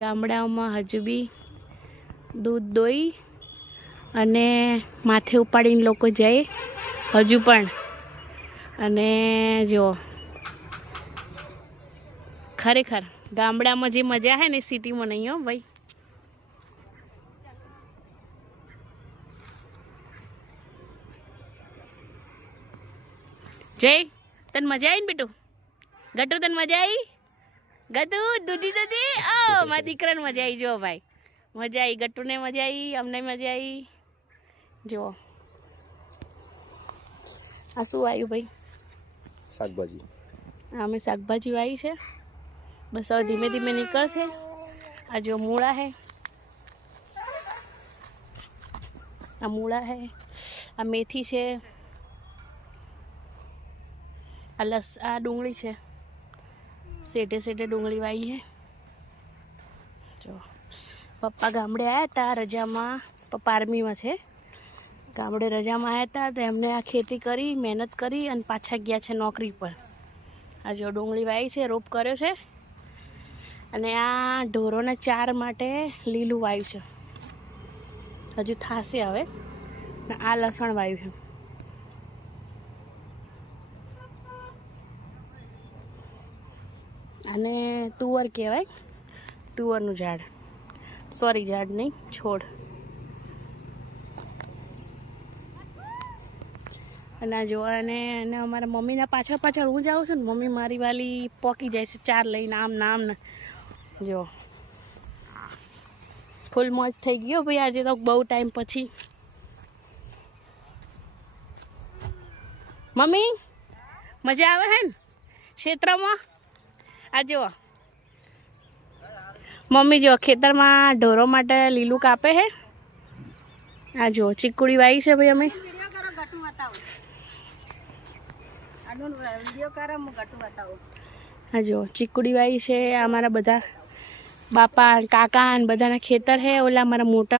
ગામડાઓમાં હજુ બી દૂધ દોઈ અને માથે ઉપાડીને લોકો જાય હજુ પણ. અને જો ખરેખર ગામડામાં જે મજા છે ને સિટીમાં નહીં હો ભાઈ. જય તને મજા આવી ને બેટું? ગટુ તને મજા આવી? ગટુ દૂધી દૂધી મારા દીકરાને મજા આવી. જો ભાઈ મજા આવી, ગટુને મજા આવી, અમને મજા આવી. જો આ શું આવ્યું ભાઈ? શાકભાજી. અમે શાકભાજી વાવી છે. બસ હવે ધીમે ધીમે નીકળશે. આ જો મૂળા હે, આ મૂળા હે, આ મેથી છે, આ ડુંગળી છે. સેટે સેટે ડુંગળી વાવી છે. જો પપ્પા ગામડે આવ્યા હતા રજામાં. પપ્પા આર્મીમાં છે. ગામડે રજામાં આવ્યા હતા તો એમને આ ખેતી કરી, મહેનત કરી અને પાછા ગયા છે નોકરી પર. આ જો ડુંગળી વાવી છે, રોપ કર્યો છે. અને આ ઢોરોના ચાર માટે લીલું વાવ્યું છે. હજુ થાશે હવે. આ લસણ વાવ્યું છે. અને તુવર કહેવાય, તુવરનું ઝાડ. સોરી ઝાડ નહીં, છોડ. અને આ જોવા અને અમારા મમ્મીના પાછળ પાછળ હું જાઉં છું ને, મમ્મી મારી વાલી પોકી જાય છે ચાર લઈને આમ નામ ને. જો ફૂલ મોજ થઈ ગયો ભાઈ આજે તો બહુ ટાઈમ પછી. મમ્મી મજા આવે હે ને ક્ષેત્રમાં? આ જુઓ મમ્મી જો ખેતરમાં ઢોરો માટે લીલું કાપે છે. આ જો ચીકુડી વાવી છે ભાઈ અમે. હા જો ચીકુડી વાવી છે. અમારા બધા બાપા કાકા ને બધાના ખેતર છે. ઓલા મારા મોટા